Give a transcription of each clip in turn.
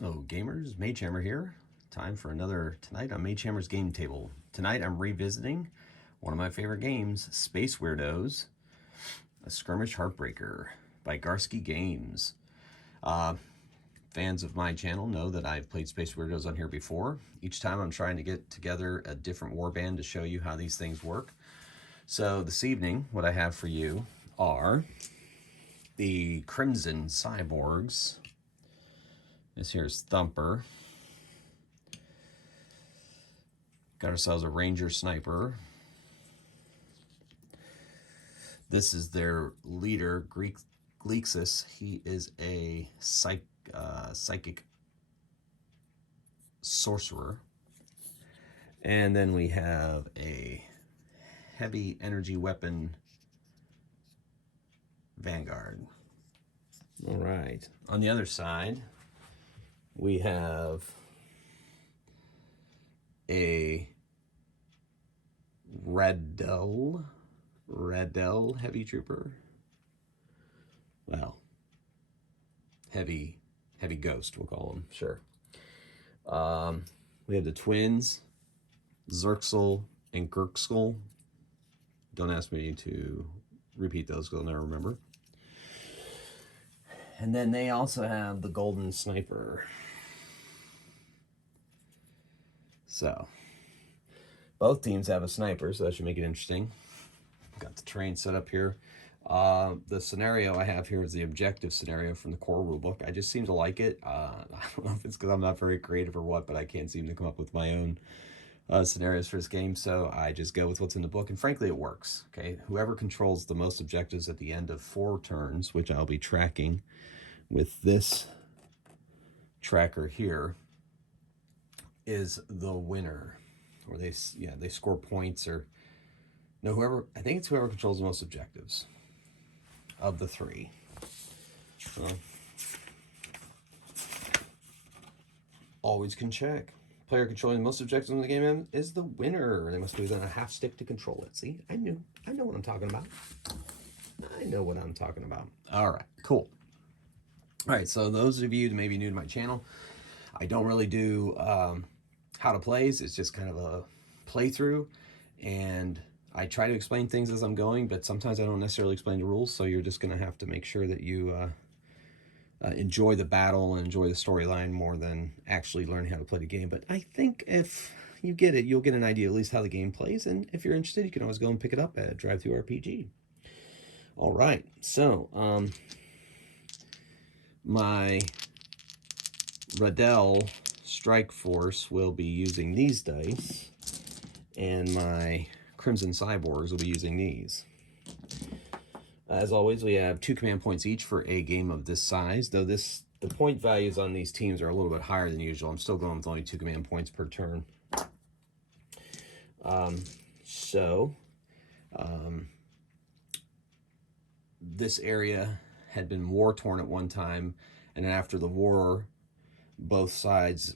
Hello gamers, Magehammer here. Time for another Tonight on Magehammer's Game Table. Tonight I'm revisiting one of my favorite games, Space Weirdos, a skirmish heartbreaker by Garsky Games. Fans of my channel know that I've played Space Weirdos on here before. Each time I'm trying to get together a different warband to show you how these things work. So this evening, what I have for you are the Crimson Cyborgs. This here is Thumper. Got ourselves a Ranger Sniper. This is their leader, Gleexus. He is a psychic sorcerer. And then we have a heavy energy weapon, Vanguard. All right. On the other side, we have a Redell heavy trooper. Well, heavy ghost, we'll call him. Sure. We have the twins, Zerxel and Gerxel. Don't ask me to repeat those because I'll never remember. And then they also have the Golden Sniper. So, both teams have a sniper, so that should make it interesting. Got the terrain set up here. The scenario I have here is the objective scenario from the core rulebook. I just seem to like it. I don't know if it's because I'm not very creative or what, but I can't seem to come up with my own scenarios for this game, so I just go with what's in the book, and frankly, it works. Okay, whoever controls the most objectives at the end of 4 turns, which I'll be tracking with this tracker here, is the winner. Or they score points, or no, whoever, I think it's whoever controls the most objectives of the 3. So, always can check. Player controlling the most objectives in the game is the winner. They must do within a half stick to control it. See, I know what I'm talking about. I know what I'm talking about. All right, cool. All right, so those of you that may be new to my channel, I don't really do how to plays. It's just kind of a playthrough, and I try to explain things as I'm going, but sometimes I don't necessarily explain the rules, so you're just going to have to make sure that you enjoy the battle and enjoy the storyline more than actually learning how to play the game. But I think if you get it, you'll get an idea at least how the game plays, and if you're interested, you can always go and pick it up at Drive-Thru RPG. All right, so my Redell Strike Force will be using these dice, and my Crimson Cyborgs will be using these. As always, we have 2 command points each for a game of this size, though the point values on these teams are a little bit higher than usual. I'm still going with only 2 command points per turn. This area had been war-torn at one time, and then after the war, both sides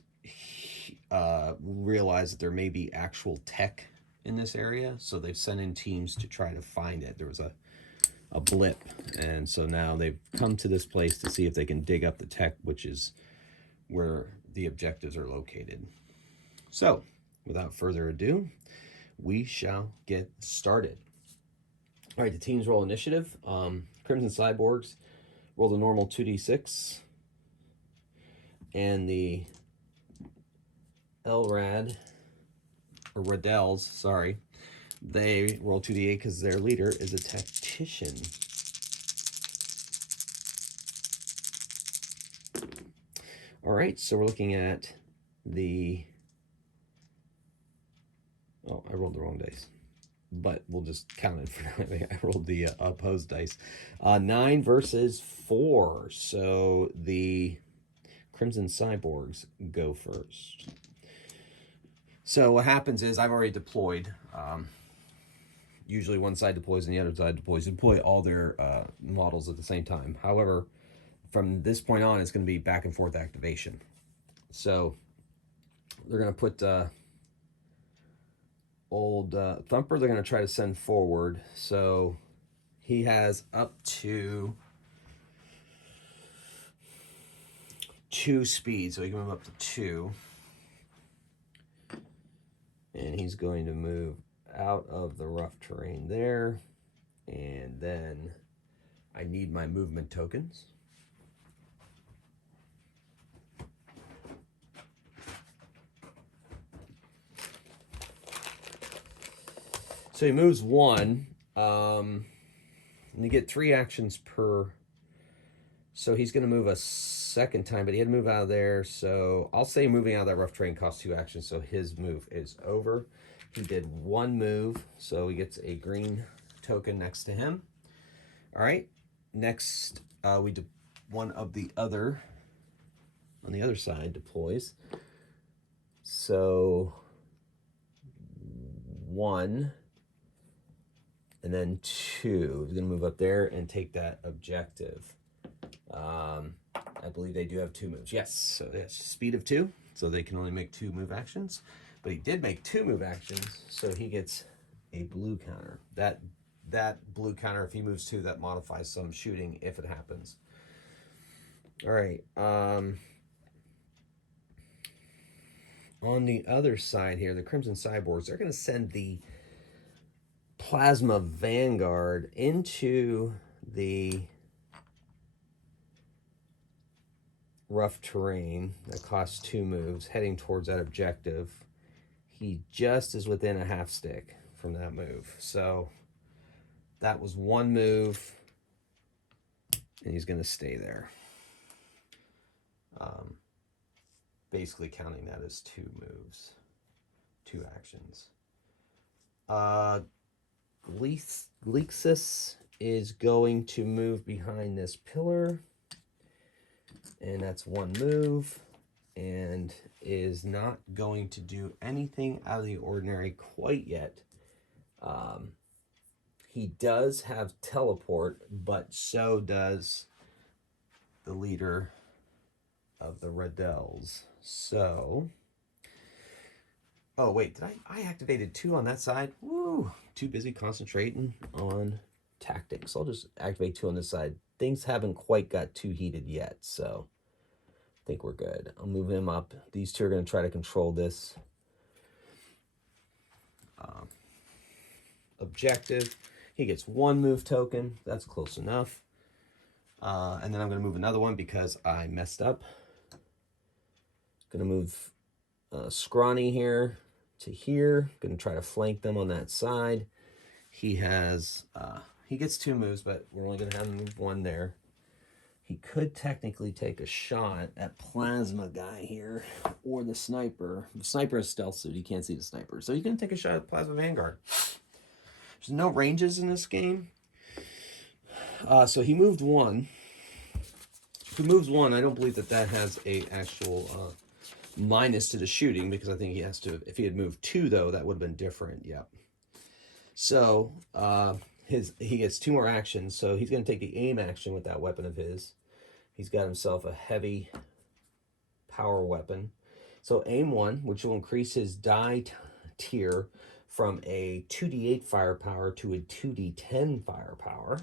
realized that there may be actual tech in this area, so they've sent in teams to try to find it. There was a blip, and so now they've come to this place to see if they can dig up the tech, which is where the objectives are located. So, without further ado, we shall get started. All right, the teams roll initiative. Crimson Cyborgs roll the normal 2d6, and the Redells, sorry, they roll 2d8 because their leader is a tactician. All right, so we're looking at the... Oh, I rolled the wrong dice, but we'll just count it for now. I rolled the opposed dice. 9 versus 4, so the Crimson Cyborgs go first. So what happens is I've already deployed. Usually one side deploys and the other side deploys. They deploy all their models at the same time. However, from this point on, it's going to be back and forth activation. So they're going to put old Thumper, they're going to try to send forward. So he has up to 2 speed, so he can move up to 2. And he's going to move out of the rough terrain there. And then I need my movement tokens. So he moves 1. And you get 3 actions per. So he's going to move a second time, but he had to move out of there. So I'll say moving out of that rough terrain costs 2 actions, so his move is over. He did 1 move, so he gets a green token next to him. All right, next we do one of the other, on the other side, deploys. So 1, and then 2. He's going to move up there and take that objective. I believe they do have 2 moves. Yes, so that's speed of 2, so they can only make 2 move actions. But he did make 2 move actions, so he gets a blue counter. That blue counter, if he moves 2, that modifies some shooting if it happens. All right. On the other side here, the Crimson Cyborgs, they're going to send the Plasma Vanguard into the rough terrain that costs 2 moves, heading towards that objective. He just is within a half stick from that move. So that was 1 move, and he's going to stay there. Basically counting that as 2 moves, 2 actions. Glexus is going to move behind this pillar, and that's 1 move, and is not going to do anything out of the ordinary quite yet. He does have teleport, but so does the leader of the Reddells. So, oh wait, did I activated 2 on that side? Woo! Too busy concentrating on tactics. I'll just activate 2 on this side. Things haven't quite got too heated yet, so I think we're good. I'll move him up. These 2 are going to try to control this objective. He gets 1 move token. That's close enough. And then I'm going to move another one because I messed up. Going to move Scrawny here to here. Going to try to flank them on that side. He has, he gets 2 moves, but we're only going to have him move 1 there. He could technically take a shot at Plasma guy here, or the Sniper. The Sniper has stealth suit. He can't see the Sniper. So he's going to take a shot at Plasma Vanguard. There's no ranges in this game. So he moved 1. If he moves 1, I don't believe that has a actual minus to the shooting, because I think he has to, if he had moved 2 though, that would have been different. Yep. So he gets 2 more actions, so he's going to take the aim action with that weapon of his. He's got himself a heavy power weapon. So aim 1, which will increase his die tier from a 2d8 firepower to a 2d10 firepower.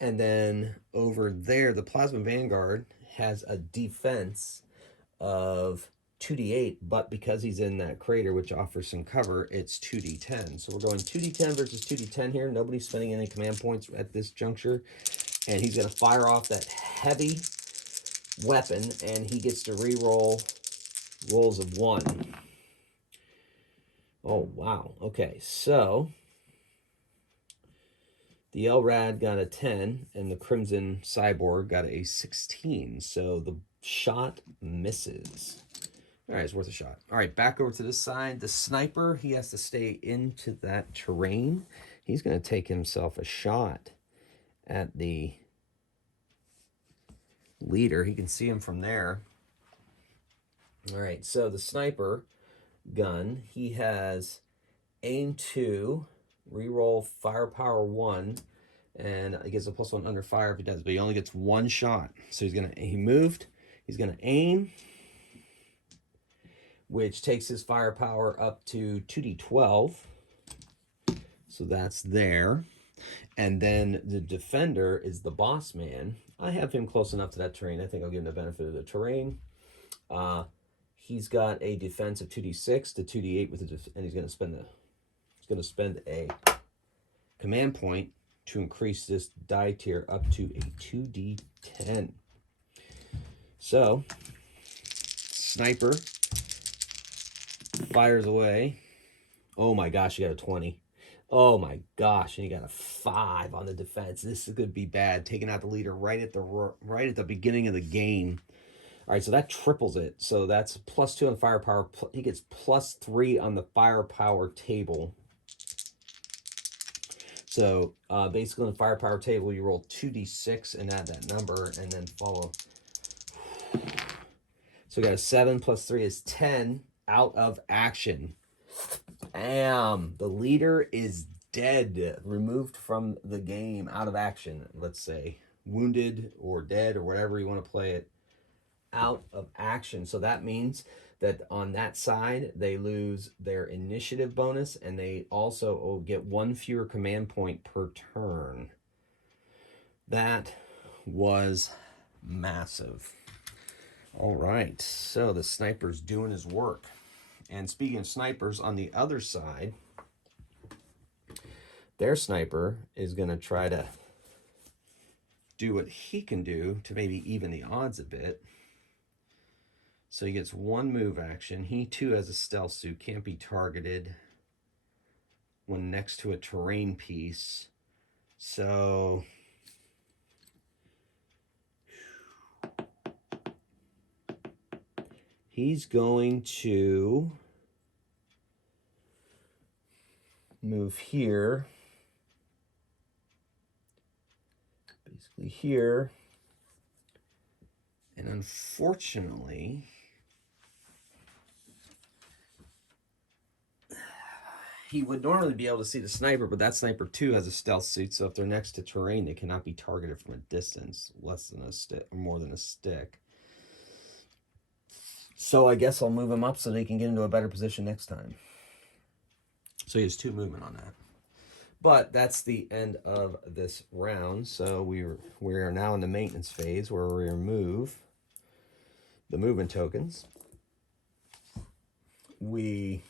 And then over there, the Plasma Vanguard has a defense of 2d8, but because he's in that crater, which offers some cover, it's 2d10. So we're going 2d10 versus 2d10 here. Nobody's spending any command points at this juncture. And he's going to fire off that heavy weapon, and he gets to re-roll rolls of 1. Oh, wow. Okay, so the LRAD got a 10, and the Crimson Cyborg got a 16. So the shot misses. All right, it's worth a shot. All right, back over to this side. The Sniper, he has to stay into that terrain. He's going to take himself a shot at the leader. He can see him from there. All right, so the Sniper gun, he has aim 2, reroll firepower 1, and he gets a +1 under fire if he does, but he only gets 1 shot. So he moved, he's gonna aim, which takes his firepower up to 2d12. So that's there. And then the Defender is the boss man, I have him close enough to that terrain. I think I'll give him the benefit of the terrain. He's got a defense of 2d6 to 2d8 with and he's going to spend a command point to increase this die tier up to a 2d10. So, sniper fires away. Oh my gosh, you got a 20. Oh my gosh, and you got a 5 on the defense. This is going to be bad. Taking out the leader right at the beginning of the game. All right, so that triples it. So that's +2 on firepower. He gets +3 on the firepower table. So basically on the firepower table, you roll 2d6 and add that number and then follow. So we got a 7 + 3 is 10 out of action. Bam! The leader is dead, removed from the game, out of action, let's say. Wounded or dead or whatever you want to play it. Out of action. So that means that on that side, they lose their initiative bonus, and they also get 1 fewer command point per turn. That was massive. All right, so the sniper's doing his work. And speaking of snipers, on the other side, their sniper is going to try to do what he can do to maybe even the odds a bit. So he gets 1 move action. He too has a stealth suit, can't be targeted when next to a terrain piece. So he's going to move here, basically here, and unfortunately, he would normally be able to see the sniper, but that sniper too has a stealth suit, so if they're next to terrain, they cannot be targeted from a distance less than a stick or more than a stick. So I guess I'll move him up so they can get into a better position next time. So he has 2 movement on that. But that's the end of this round. So we are now in the maintenance phase where we remove the movement tokens. We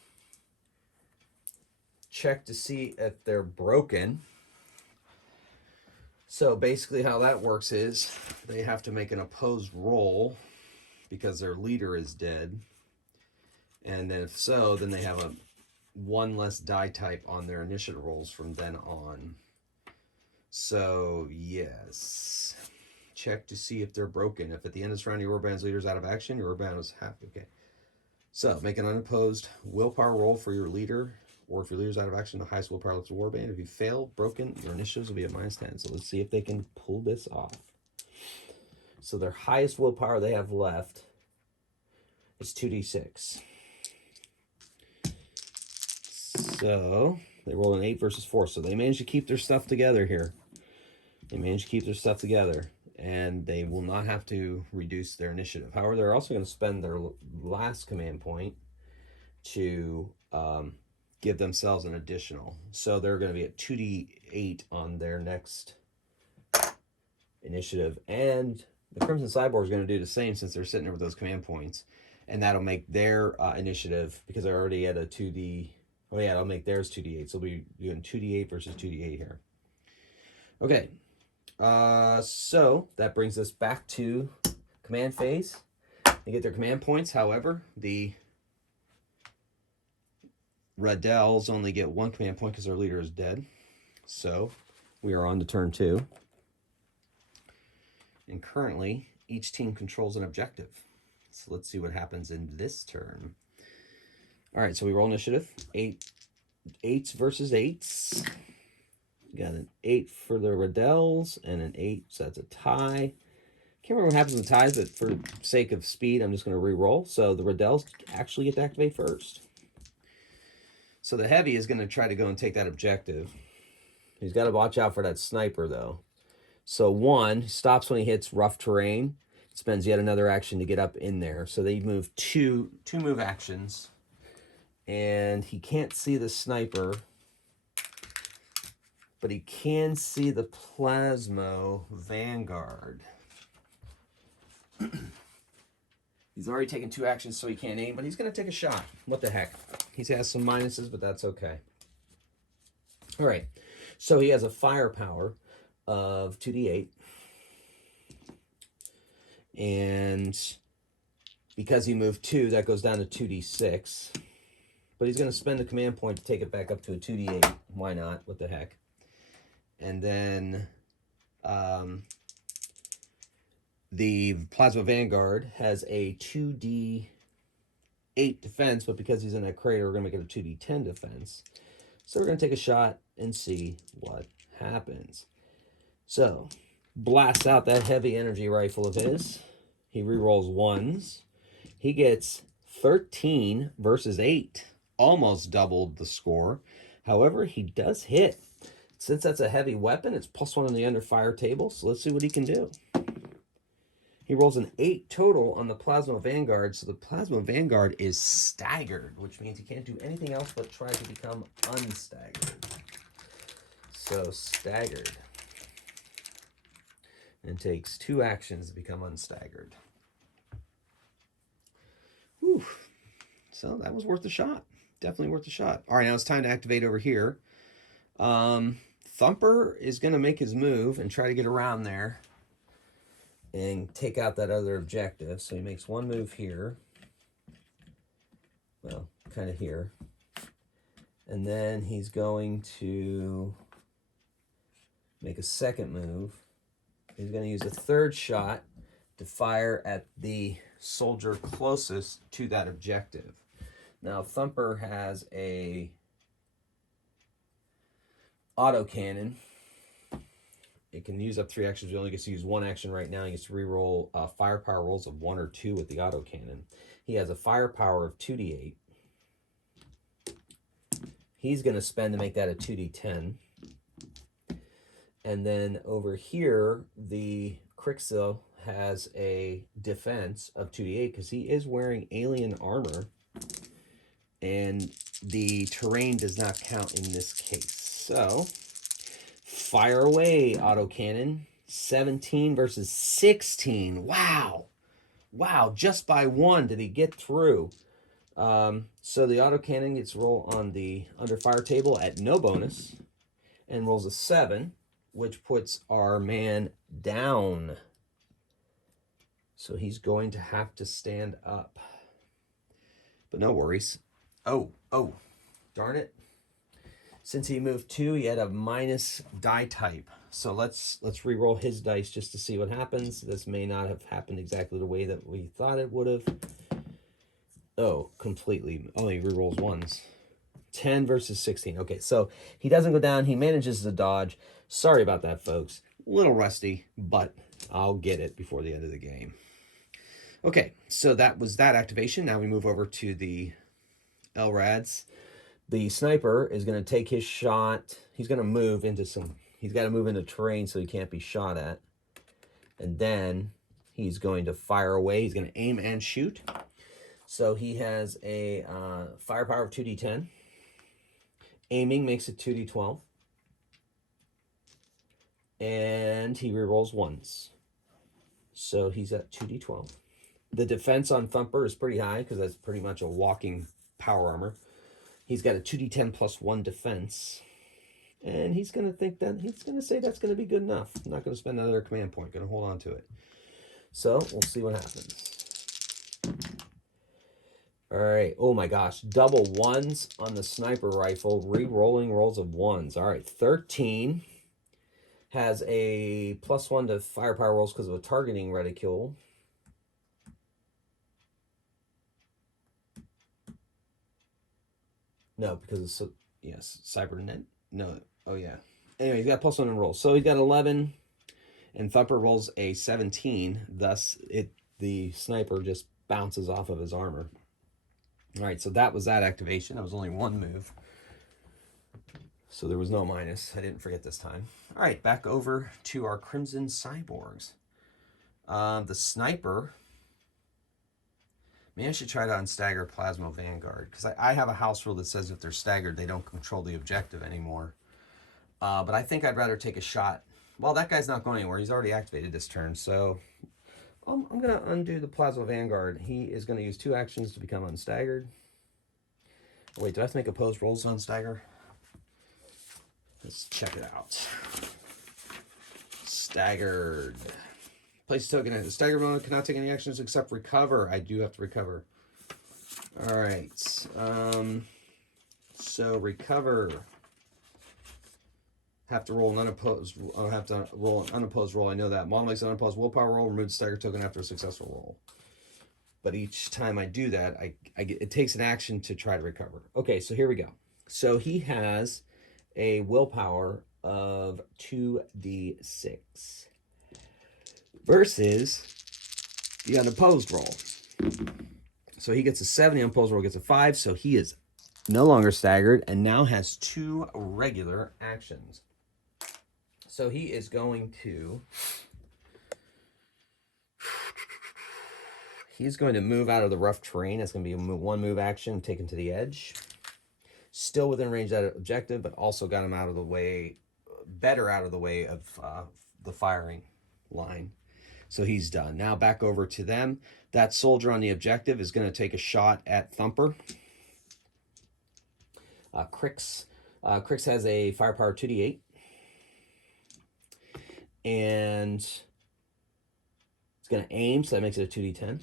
check to see if they're broken. So basically how that works is they have to make an opposed roll because their leader is dead. And then if so, then they have a 1 less die type on their initiative rolls from then on. So yes, check to see if they're broken. If at the end of this round your warband's leader is out of action, your warband is half. Okay. So make an unopposed willpower roll for your leader, or if your leader's out of action, the highest willpower left to warband. If you fail, broken, your initiatives will be at -10. So let's see if they can pull this off. So their highest willpower they have left is 2d6. So they rolled an 8 versus 4. So they managed to keep their stuff together here. They managed to keep their stuff together. And they will not have to reduce their initiative. However, they're also going to spend their last command point to give themselves an additional. So they're going to be at 2d8 on their next initiative. And the Crimson Cyborg is going to do the same since they're sitting there with those command points. And that'll make their initiative, because they're already at a 2d... Oh yeah, that'll make theirs 2d8. So we'll be doing 2d8 versus 2d8 here. Okay. So that brings us back to command phase. They get their command points. However, the Radels only get 1 command point because their leader is dead. So we are on to turn 2. And currently, each team controls an objective. So let's see what happens in this turn. All right, so we roll initiative. 8s versus 8s. Got an 8 for the Radels and an 8, so that's a tie. Can't remember what happens in ties, but for sake of speed, I'm just going to re-roll. So the Radels actually get to activate first. So the Heavy is going to try to go and take that objective. He's got to watch out for that sniper, though. So 1, stops when he hits rough terrain. Spends yet another action to get up in there. So they move two move actions. And he can't see the sniper, but he can see the Plasmo Vanguard. He's already taken 2 actions, so he can't aim, but he's going to take a shot. What the heck? He has some minuses, but that's okay. All right. So he has a firepower of 2d8. And because he moved 2, that goes down to 2d6. But he's going to spend the command point to take it back up to a 2d8. Why not? What the heck? And then the Plasma Vanguard has a 2d8 defense, but because he's in that crater, we're going to make it a 2d10 defense. So we're going to take a shot and see what happens. So, blasts out that heavy energy rifle of his. He rerolls 1s. He gets 13 versus 8. Almost doubled the score. However, he does hit. Since that's a heavy weapon, it's +1 on the under fire table. So let's see what he can do. He rolls an 8 total on the Plasma Vanguard. So the Plasma Vanguard is staggered, which means he can't do anything else but try to become unstaggered. So staggered. And takes 2 actions to become unstaggered. Whew. So that was worth a shot. Definitely worth a shot. All right, now it's time to activate over here. Thumper is going to make his move and try to get around there and take out that other objective. So he makes 1 move here. Well, kind of here. And then he's going to make a 2nd move. He's going to use a 3rd shot to fire at the soldier closest to that objective. Now, Thumper has a autocannon. It can use up 3 actions. He only gets to use 1 action right now. He gets to reroll firepower rolls of 1 or 2 with the autocannon. He has a firepower of 2d8. He's going to spend to make that a 2d10. And then over here, the Crixil has a defense of 2d8 because he is wearing alien armor. And the terrain does not count in this case. So, fire away, autocannon. 17 versus 16. Wow. Wow, just by 1 did he get through. So the autocannon gets roll on the under fire table at no bonus. And rolls a 7, which puts our man down. So he's going to have to stand up. But no worries. Oh, darn it. Since he moved 2, he had a minus die type. So let's re-roll his dice just to see what happens. This may not have happened exactly the way that we thought it would have. Oh, completely. Oh, he re-rolls 1s. 10 versus 16. Okay, so he doesn't go down. He manages to dodge. Sorry about that, folks. A little rusty, but I'll get it before the end of the game. Okay, so that was that activation. Now we move over to the LRADs. The sniper is going to take his shot. He's going to move into he's got to move into terrain so he can't be shot at. And then he's going to fire away. He's going to aim and shoot. So he has a firepower of 2d10. Aiming makes it 2d12. And he rerolls 1s. So he's at 2d12. The defense on Thumper is pretty high because that's pretty much a walking power armor. He's got a 2d10 plus 1 defense. And he's going to think that, he's going to say that's going to be good enough. I'm not going to spend another command point. Going to hold on to it. So we'll see what happens. All right. Oh my gosh. Double 1s on the sniper rifle. Re-rolling rolls of 1s. All right. 13 has a +1 to firepower rolls because of a targeting reticule. No, because it's, yes, Cybernet. No, oh yeah. Anyway, he's got +1 in rolls. So he's got 11, and Thumper rolls a 17. Thus, the sniper just bounces off of his armor. All right, so that was that activation. That was only 1 move. So there was no minus. I didn't forget this time. All right, back over to our Crimson Cyborgs. The sniper... Maybe I should try to unstagger Plasma Vanguard, because I have a house rule that says if they're staggered, they don't control the objective anymore. But I think I'd rather take a shot. Well, that guy's not going anywhere. He's already activated this turn, so I'm going to undo the Plasma Vanguard. He is going to use 2 actions to become unstaggered. Oh, wait, do I have to make opposed rolls on stagger? Let's check it out. Staggered. Place token in the stagger mode. Cannot take any actions except recover. I do have to recover. All right. So recover. Have to roll an unopposed. I'll have to roll an unopposed roll. I know that. Model makes an unopposed willpower roll. Remove the stagger token after a successful roll. But each time I do that, it takes an action to try to recover. Okay, so here we go. So he has a willpower of 2d6 versus the unopposed roll. So he gets a 7, the unopposed roll gets a 5, so he is no longer staggered and now has 2 regular actions. So he is going to... He's going to move out of the rough terrain. It's going to be a 1 move action taken to the edge. Still within range of that objective, but also got him out of the way, better out of the way of the firing line. So he's done. Now back over to them. That soldier on the objective is going to take a shot at Thumper. Crix has a firepower 2d8. And it's going to aim, so that makes it a 2d10.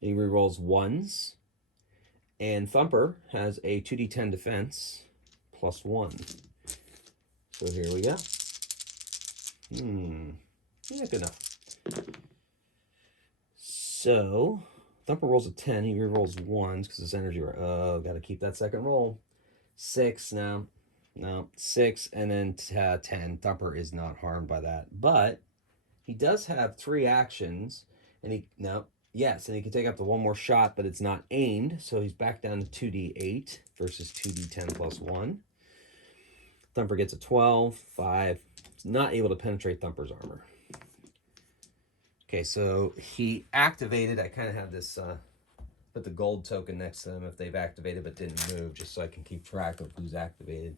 He rerolls 1s. And Thumper has a 2d10 defense plus 1. So here we go. Yeah, good enough. So Thumper rolls a 10. He rerolls 1s because his energy. Oh, got to keep that second roll. 6 now. No, 6 and then 10. Thumper is not harmed by that. But he does have 3 actions. And he can take up to 1 more shot, but it's not aimed. So he's back down to 2d8 versus 2d10 plus 1. Thumper gets a 12, 5. It's not able to penetrate Thumper's armor. Okay, so he activated. I kind of have this, put the gold token next to them if they've activated but didn't move, just so I can keep track of who's activated.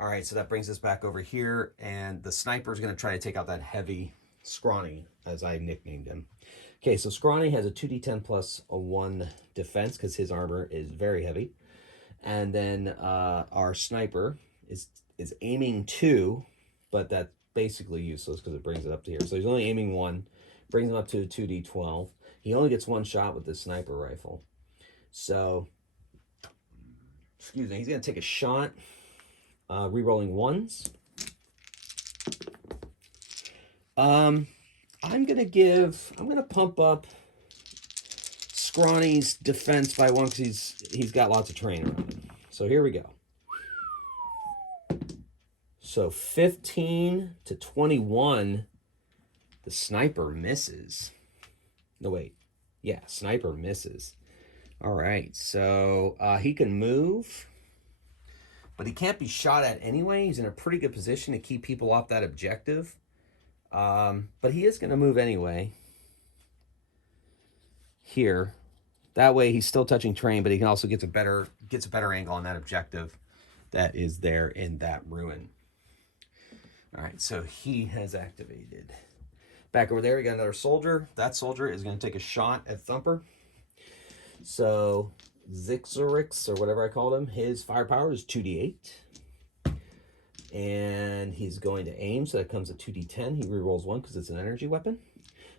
All right, so that brings us back over here, and the sniper is going to try to take out that heavy Scrawny, as I nicknamed him. Okay, so Scrawny has a 2d10 plus a 1 defense because his armor is very heavy. And then our sniper is aiming 2, but that's basically useless because it brings it up to here. So he's only aiming 1, brings him up to a 2d12. He only gets 1 shot with this sniper rifle. So, excuse me, he's going to take a shot, re-rolling 1s. I'm gonna pump up Scrawny's defense by 1 because he's got lots of terrain around him. So here we go. So 15 to 21, the sniper misses. No, wait. Yeah, sniper misses. All right, so he can move, but he can't be shot at anyway. He's in a pretty good position to keep people off that objective. But he is going to move anyway. Here. That way he's still touching terrain, but he can also gets a better angle on that objective that is there in that ruin. All right, so he has activated. Back over there, we got another soldier. That soldier is going to take a shot at Thumper. So Zixorix, or whatever I called him, his firepower is 2d8. And he's going to aim, so that comes at 2d10. He rerolls 1 because it's an energy weapon.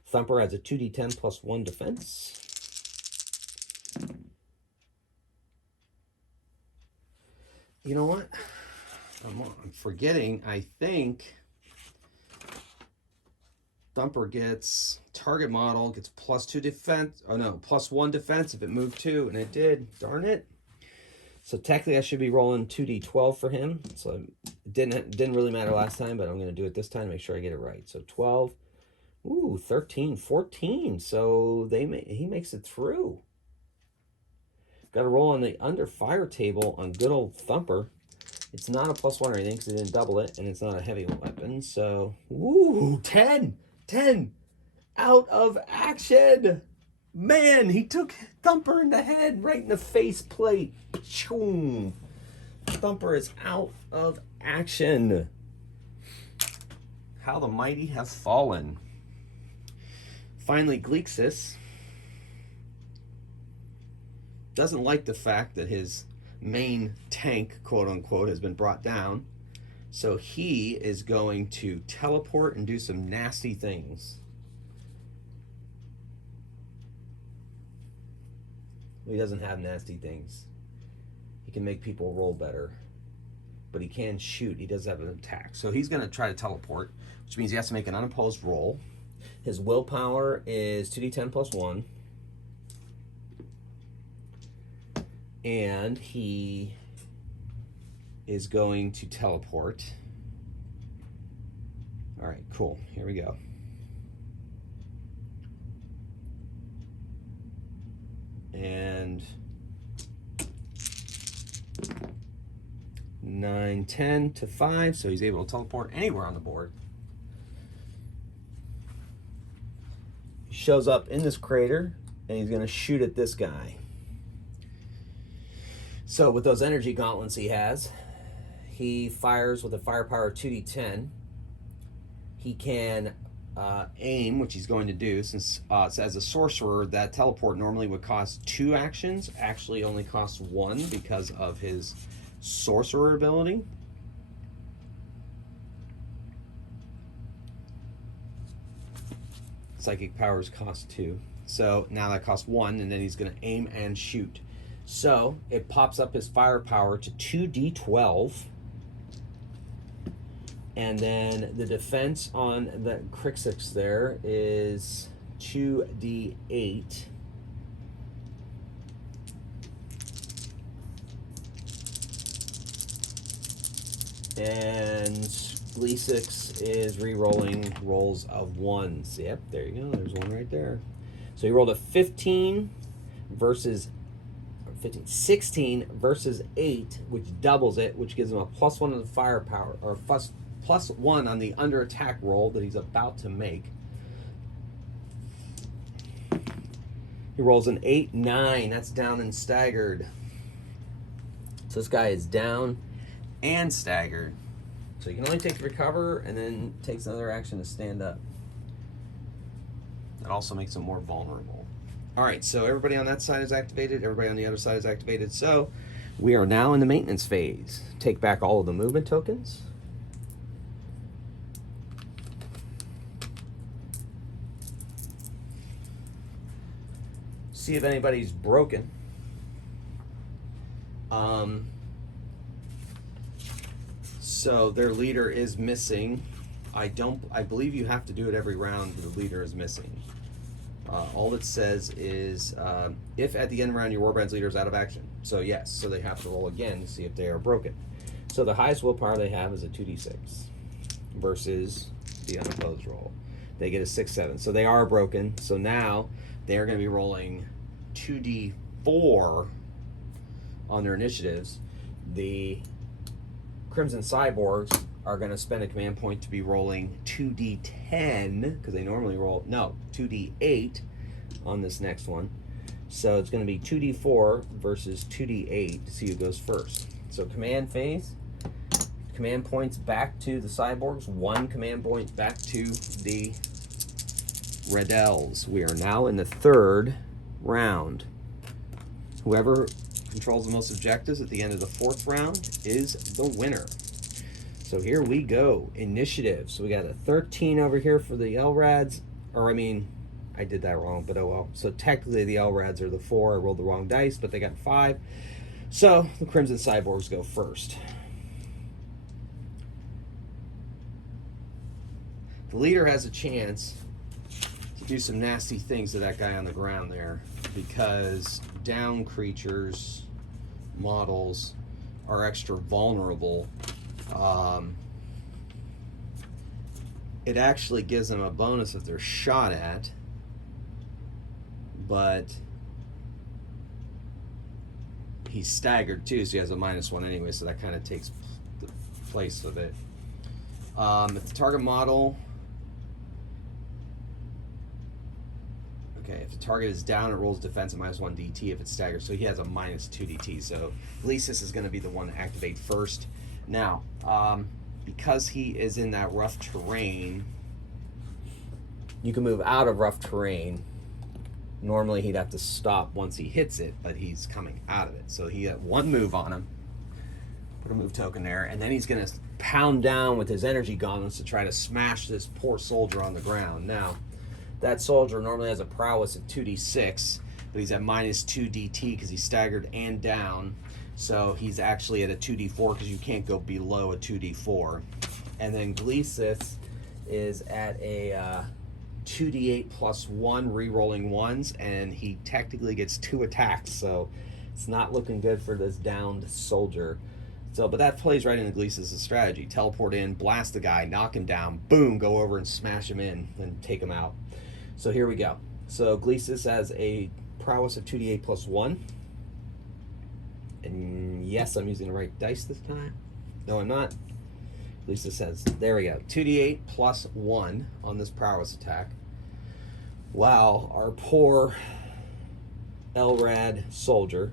Thumper has a 2d10 plus 1 defense. You know what? I'm forgetting. I think Thumper gets target model, gets plus 2 defense. Oh no, plus 1 defense if it moved 2, and it did. Darn it. So technically I should be rolling 2d12 for him. So it didn't really matter last time, but I'm going to do it this time to make sure I get it right. So 12, 13, 14. So he makes it through. Got to roll on the under fire table on good old Thumper. It's not a plus 1 or anything because it didn't double it, and it's not a heavy weapon. So, 10 out of action. Man, he took Thumper in the head, right in the face plate. Thumper is out of action. How the mighty have fallen. Finally, Gleeksis doesn't like the fact that his main tank, quote unquote, has been brought down. So he is going to teleport and do some nasty things. He doesn't have nasty things. He can make people roll better. But he can shoot. He does have an attack. So he's going to try to teleport, which means he has to make an unopposed roll. His willpower is 2d10 plus 1. And he is going to teleport. All right, cool. Here we go. And 9, 10 to 5, so he's able to teleport anywhere on the board. He shows up in this crater, and he's going to shoot at this guy. So with those energy gauntlets he has, he fires with a firepower 2d10. He can aim, which he's going to do, since as a sorcerer, that teleport normally would cost 2 actions, actually only costs 1 because of his sorcerer ability. Psychic powers cost 2. So now that costs 1, and then he's going to aim and shoot. So it pops up his firepower to 2d12. And then the defense on the Crixix there is 2d8. And Gleesix is re-rolling rolls of 1s. Yep, there you go. There's one right there. So he rolled a 15 versus 16 versus 8, which doubles it, which gives him a +1 on the firepower, or +1 on the under attack roll that he's about to make. He rolls an 8, 9. That's down and staggered. So this guy is down and staggered. So you can only take the recover, and then takes another action to stand up. That also makes him more vulnerable. All right, so everybody on that side is activated. Everybody on the other side is activated. So we are now in the maintenance phase. Take back all of the movement tokens. See if anybody's broken. So their leader is missing. I believe you have to do it every round the leader is missing. All it says is if at the end of the round your warband's leader is out of action. So yes, so they have to roll again to see if they are broken. So the highest willpower they have is a 2d6 versus the unopposed roll. They get a 6, 7. So they are broken. So now they are going to be rolling 2d4 on their initiatives. The Crimson Cyborgs are going to spend a command point to be rolling 2d10, because they normally roll, no, 2d8 on this next one. So it's going to be 2d4 versus 2d8 to see who goes first. So command phase, command points back to the Cyborgs, 1 command point back to the Redels. We are now in the 3rd round. Whoever controls the most objectives at the end of the 4th round is the winner. So here we go. Initiative. So we got a 13 over here for the LRADs. Or I mean, I did that wrong, but oh well. So technically the LRADs are the 4. I rolled the wrong dice, but they got 5. So the Crimson Cyborgs go first. The leader has a chance to do some nasty things to that guy on the ground there, because down creatures, models, are extra vulnerable. It actually gives them a bonus if they're shot at, but he's staggered too, so he has a -1 anyway, so that kind of takes the place of it. If the target model, okay, if the target is down, it rolls defense at -1 DT if it's staggered, so he has a -2 DT. So Gleesis is going to be the one to activate first. Now, because he is in that rough terrain, you can move out of rough terrain. Normally he'd have to stop once he hits it, but he's coming out of it. So he had one move on him. Put a move token there, and then he's going to pound down with his energy gauntlets to try to smash this poor soldier on the ground. Now, that soldier normally has a prowess of 2d6, but he's at minus 2dt because he's staggered and down. So he's actually at a 2d4 because you can't go below a 2d4. And then Gleesus is at a 2d8 plus 1 re-rolling ones, and he technically gets 2 attacks, so it's not looking good for this downed soldier. So, but that plays right into Gleesus' strategy. Teleport in, blast the guy, knock him down, boom, go over and smash him in and take him out. So here we go. So Gleesus has a prowess of 2d8 plus 1. And yes, I'm using the right dice this time. No, I'm not. Gleesus says, there we go, 2d8 plus 1 on this prowess attack. Wow, our poor Elrad soldier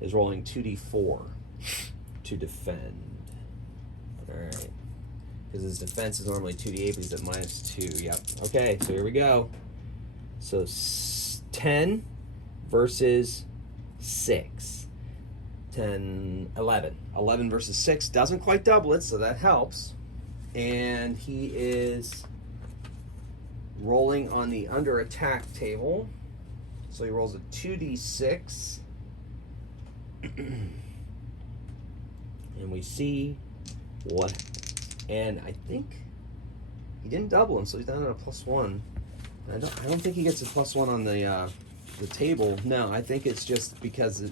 is rolling 2d4 to defend. Alright. Because his defense is normally 2d8, but he's at minus 2. Yep. Okay, so here we go. So 10 versus 6. 10, 11. 11 versus 6 doesn't quite double it, so that helps. And he is rolling on the under attack table. So he rolls a 2d6. And we see what, and I think he didn't double him, so he's down at a +1. I don't think he gets a +1 on the table. No, I think it's just because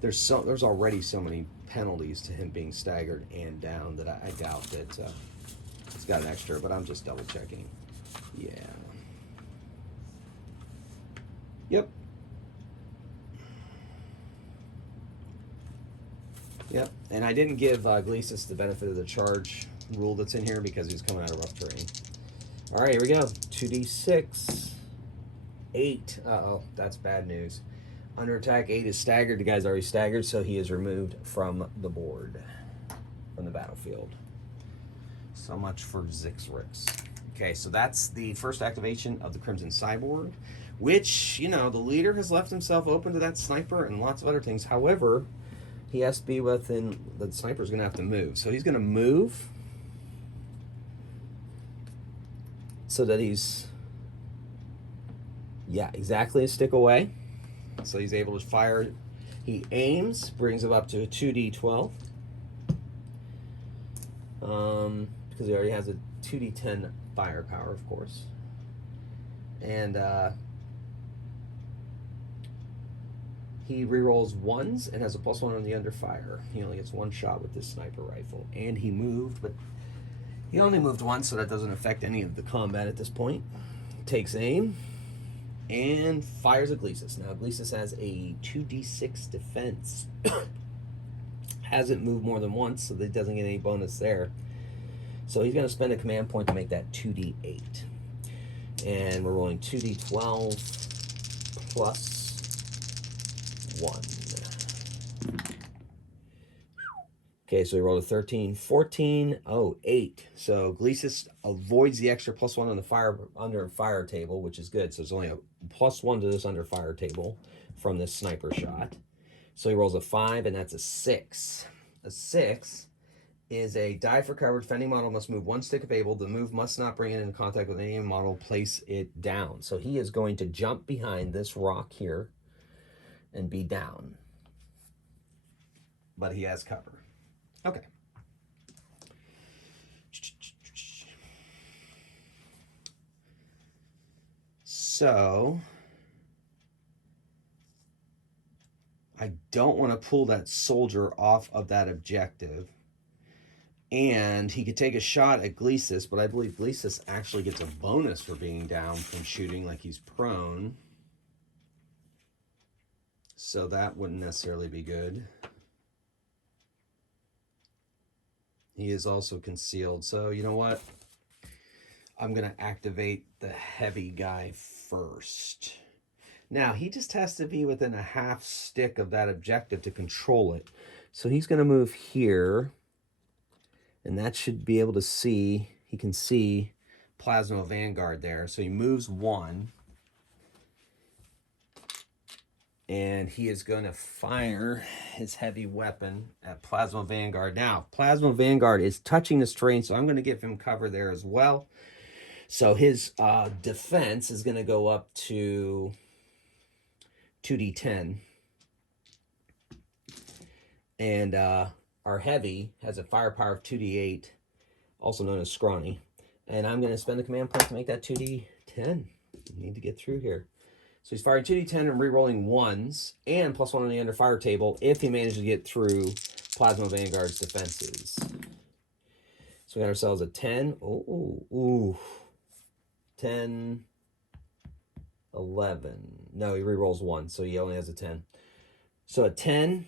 there's already so many penalties to him being staggered and down that I doubt that it's got an extra, but I'm just double checking. Yeah. Yep. Yep. And I didn't give Gleesus the benefit of the charge rule that's in here because he's coming out of rough terrain. All right, here we go. 2d6. 8. Uh-oh, that's bad news. Under attack, 8 is staggered. The guy's already staggered, so he is removed from the board, from the battlefield. So much for Zixrix. Okay, so that's the first activation of the Crimson Cyborg, which, you know, the leader has left himself open to that sniper and lots of other things. However, he has to be within, the sniper's going to have to move. So he's going to move so that he's, yeah, exactly a stick away. So he's able to fire. He aims, brings him up to a 2d12. Because he already has a 2d10 firepower, of course. And he rerolls 1s and has a +1 on the under fire. He only gets 1 shot with this sniper rifle. And he moved, but he only moved once, so that doesn't affect any of the combat at this point. Takes aim and fires at Gleesus. Now Gleesus has a 2d6 defense. Hasn't moved more than once, so that doesn't get any bonus there. So he's going to spend a command point to make that 2d8. And we're rolling 2d12 plus 1. Okay, so we rolled a 13, 14, 8. So Gleesus avoids the extra +1 on the under fire table, which is good. So it's only a +1 to this under fire table from this sniper shot. So he rolls a 5, and that's a 6. A 6 is a die for cover. Defending model must move 1 stick if able. The move must not bring it into contact with any model. Place it down. So he is going to jump behind this rock here and be down. But he has cover. Okay. So I don't want to pull that soldier off of that objective. And he could take a shot at Gleesus, but I believe Gleesus actually gets a bonus for being down from shooting, like he's prone. So that wouldn't necessarily be good. He is also concealed. So you know what? I'm going to activate the heavy guy first. Now, he just has to be within a half stick of that objective to control it. So he's going to move here. And that should be able to see, he can see Plasma Vanguard there. So he moves 1. And he is going to fire his heavy weapon at Plasma Vanguard. Now, Plasma Vanguard is touching this terrain, so I'm going to give him cover there as well. So his defense is going to go up to 2d10. And our heavy has a firepower of 2d8, also known as scrawny. And I'm going to spend the command point to make that 2d10. Need to get through here. So he's firing 2d10 and re-rolling 1s and +1 on the under fire table if he manages to get through Plasma Vanguard's defenses. So we got ourselves a 10. Ooh. 10, 11. No, he re-rolls 1, so he only has a 10. So a 10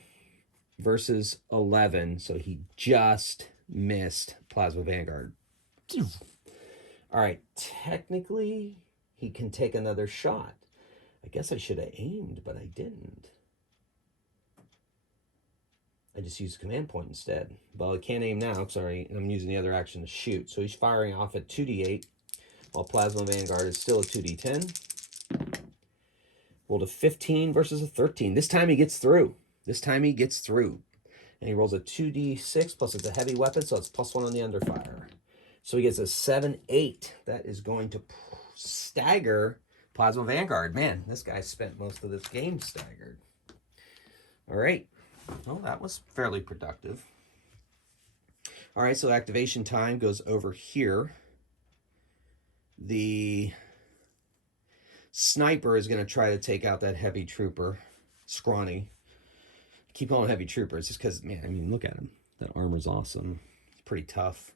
versus 11, so he just missed Plasma Vanguard. All right, technically, he can take another shot. I guess I should have aimed, but I didn't. I just used command point instead. Well, I can't aim now, sorry. I'm using the other action to shoot. So he's firing off at 2d8, while Plasma Vanguard is still a 2d10. Rolled a 15 versus a 13. This time he gets through. And he rolls a 2d6, plus it's a heavy weapon, so it's +1 on the underfire. So he gets a 7-8. That is going to stagger Plasma Vanguard. Man, this guy spent most of this game staggered. All right. Well, that was fairly productive. All right, so activation time goes over here. The sniper is going to try to take out that heavy trooper, Scrawny. I keep calling heavy troopers just because, man, I mean, look at him. That armor's awesome. It's pretty tough,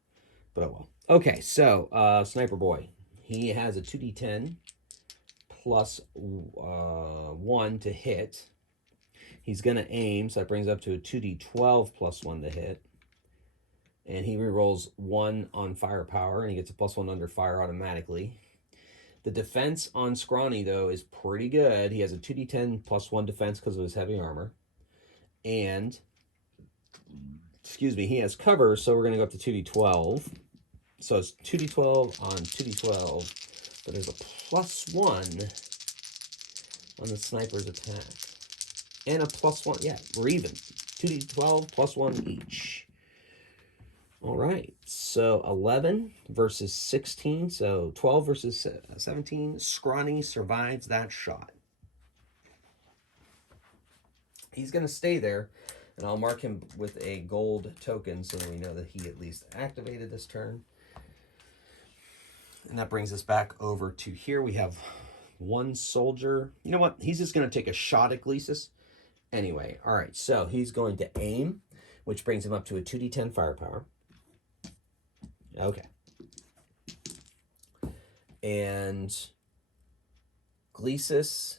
but oh well. Okay, so Sniper Boy. He has a 2d10 plus 1 to hit. He's going to aim, so that brings up to a 2d12 plus 1 to hit. And he rerolls 1 on firepower, and he gets a +1 under fire automatically. The defense on Scrawny, though, is pretty good. He has a 2d10 plus 1 defense because of his heavy armor. And, excuse me, he has cover, so we're going to go up to 2d12. So it's 2d12 on 2d12. But there's a +1 on the sniper's attack. And a +1. Yeah, we're even. 2d12 +1 each. All right. So 11 versus 16. So 12 versus 17. Scrawny survives that shot. He's going to stay there. And I'll mark him with a gold token so that we know that he at least activated this turn. And that brings us back over to here. We have 1 soldier. You know what? He's just going to take a shot at Gleesus. Anyway, all right. So he's going to aim, which brings him up to a 2d10 firepower. Okay. And Gleesus.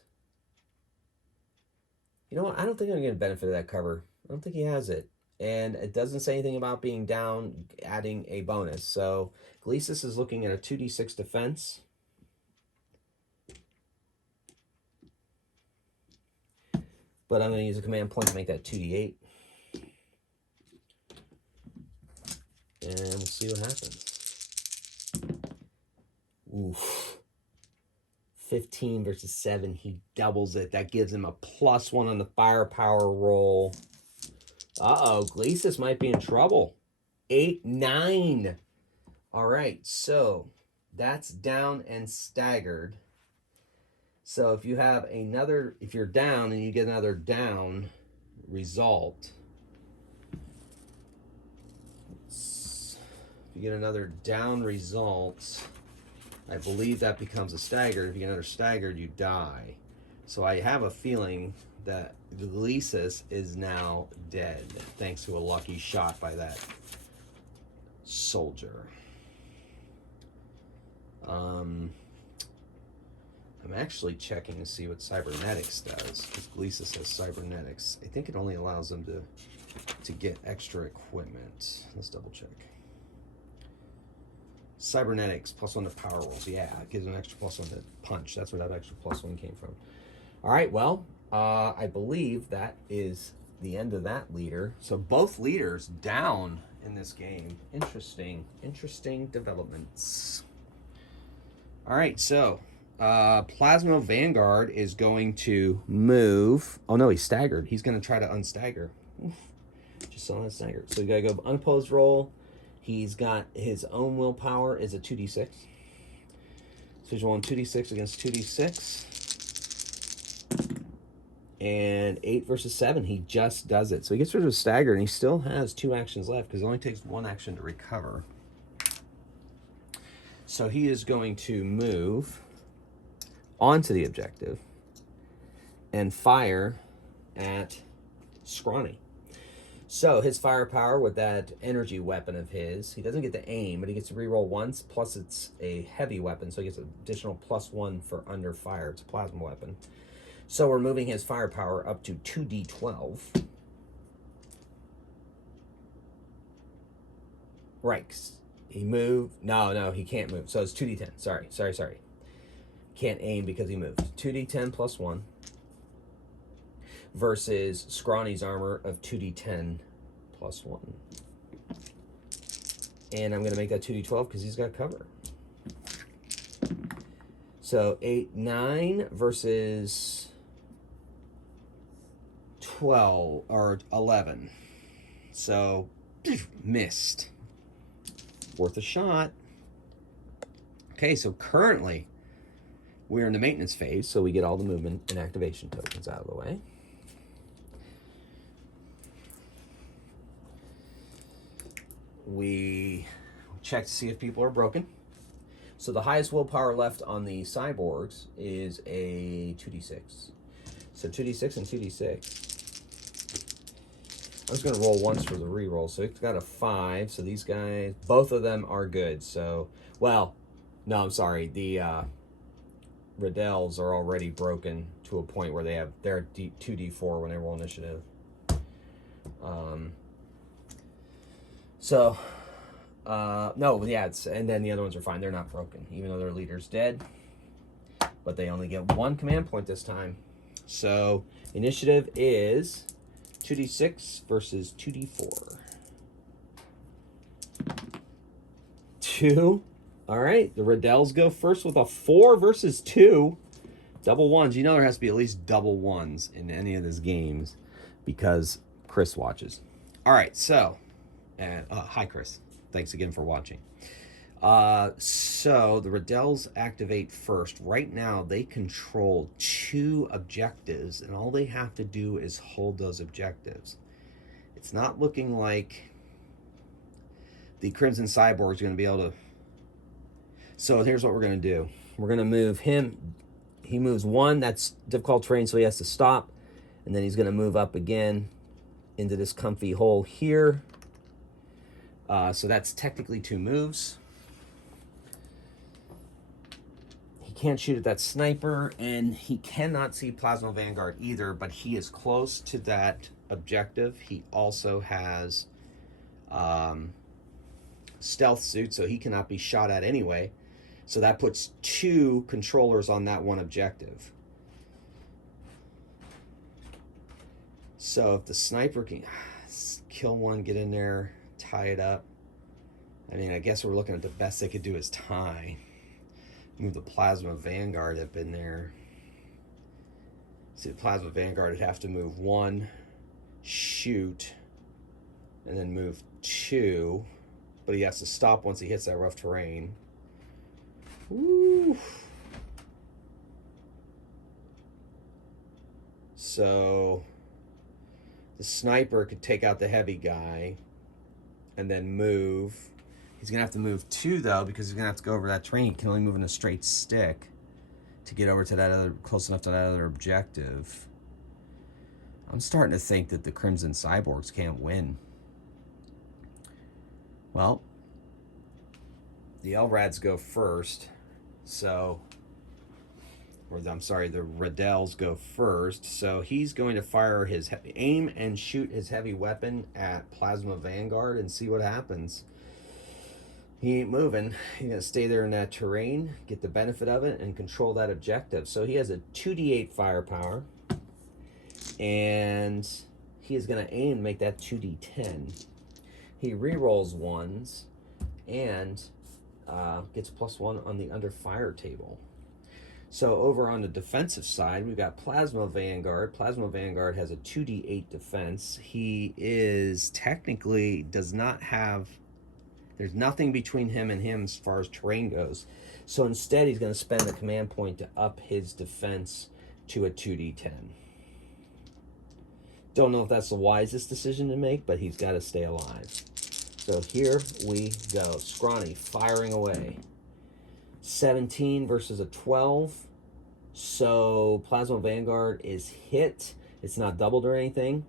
You know what? I don't think I'm going to benefit of that cover. I don't think he has it. And it doesn't say anything about being down, adding a bonus. So Gleesus is looking at a 2d6 defense. But I'm going to use a command point to make that 2d8. And we'll see what happens. Oof. 15 versus 7. He doubles it. That gives him a +1 on the firepower roll. Uh-oh, Gleesus might be in trouble. 8, 9. All right, so that's down and staggered. So if you have another, if you're down and you get another down result, if you get another down result, I believe that becomes a staggered. If you get another staggered, you die. So I have a feeling that Gleesus is now dead, thanks to a lucky shot by that soldier. I'm actually checking to see what cybernetics does, because Gleesus has cybernetics. I think it only allows them to get extra equipment. Let's double check. Cybernetics +1 to power rolls. Yeah, it gives an extra +1 to punch. That's where that extra +1 came from. All right, well, I believe that is the end of that leader. So both leaders down in this game. Interesting developments. All right, so Plasma Vanguard is going to move. Oh no, he's staggered. He's going to try to unstagger. Oof. Just saw that stagger. So you got to go unopposed roll. He's got his own willpower is a 2d6. So he's rolling 2d6 against 2d6. And 8 versus 7, he just does it. So he gets rid of his stagger, and he still has 2 actions left because it only takes 1 action to recover. So he is going to move onto the objective and fire at Scrawny. So his firepower with that energy weapon of his, he doesn't get to aim, but he gets to reroll once, plus it's a heavy weapon, so he gets an additional +1 for under fire. It's a plasma weapon. So we're moving his firepower up to 2d12. Right. He moved. No, he can't move. So it's 2d10. Sorry. Can't aim because he moved. 2d10 plus 1 versus Scrawny's armor of 2d10 plus 1. And I'm going to make that 2d12 because he's got cover. So 8, 9 versus 12 or 11. So missed. Worth a shot. Okay, so currently we're in the maintenance phase, so we get all the movement and activation tokens out of the way. We check to see if people are broken. So the highest willpower left on the cyborgs is a 2d6. So 2d6 and 2d6. I'm just going to roll once for the reroll. So it's got a 5. So these guys, both of them are good. So, well, no, I'm sorry. The Riddels are already broken to a point where they're 2d4 when they roll initiative. No, yeah, and then the other ones are fine. They're not broken, even though their leader's dead. But they only get 1 command point this time. So initiative is 2d6 versus 2d4. 2. All right, the Riddels go first with a 4 versus 2. Double ones. You know there has to be at least double ones in any of these games because Chris watches. All right, so, hi Chris. Thanks again for watching. So the Riddels activate first. Right now they control 2 objectives, and all they have to do is hold those objectives. It's not looking like the Crimson Cyborg is going to be able to. So here's what we're going to do. We're going to move him. He moves 1. That's difficult terrain, so he has to stop. And then he's going to move up again into this comfy hole here. So that's technically 2 moves. He can't shoot at that sniper, and he cannot see Plasma Vanguard either, but he is close to that objective. He also has stealth suit, so he cannot be shot at anyway. So that puts 2 controllers on that one objective. So if the sniper can kill one, get in there, tie it up. I mean, I guess we're looking at the best they could do is tie. Move the Plasma Vanguard up in there. See, the Plasma Vanguard would have to move 1, shoot, and then move 2. But he has to stop once he hits that rough terrain. Woo. So the sniper could take out the heavy guy and then move. He's going to have to move 2, though, because he's going to have to go over that terrain. He can only move in a straight stick to get over to that other, close enough to that other objective. I'm starting to think that the Crimson Cyborgs can't win. Well, the Elrads go first, so, or I'm sorry, the Riddels go first, so he's going to fire his aim and shoot his heavy weapon at Plasma Vanguard and see what happens. He ain't moving. He's going to stay there in that terrain, get the benefit of it, and control that objective. So he has a 2d8 firepower, and he is going to aim and make that 2d10. He re-rolls 1s, and gets +1 on the under fire table. So over on the defensive side, we've got Plasma Vanguard. Plasma Vanguard has a 2d8 defense. He is technically does not have, there's nothing between him and him as far as terrain goes. So instead, he's going to spend the command point to up his defense to a 2d10. Don't know if that's the wisest decision to make, but he's got to stay alive. So here we go. Scrawny firing away. 17 versus a 12. So Plasma Vanguard is hit. It's not doubled or anything.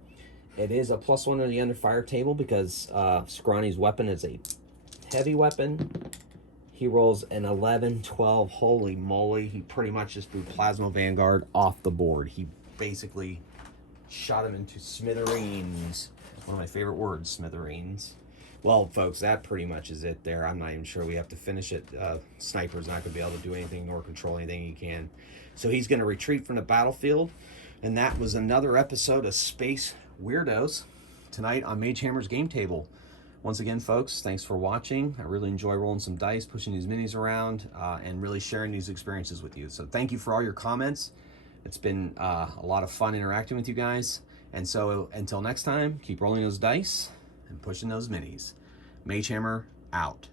It is a +1 on the under fire table because Scrawny's weapon is a heavy weapon. He rolls an 11, 12. Holy moly. He pretty much just blew Plasma Vanguard off the board. He basically shot him into smithereens. One of my favorite words, smithereens. Well, folks, that pretty much is it there. I'm not even sure we have to finish it. Sniper's not going to be able to do anything nor control anything he can. So he's going to retreat from the battlefield. And that was another episode of Space Weirdos tonight on Magehammer's Game Table. Once again, folks, thanks for watching. I really enjoy rolling some dice, pushing these minis around, and really sharing these experiences with you. So thank you for all your comments. It's been a lot of fun interacting with you guys. And so until next time, keep rolling those dice and pushing those minis. Magehammer out.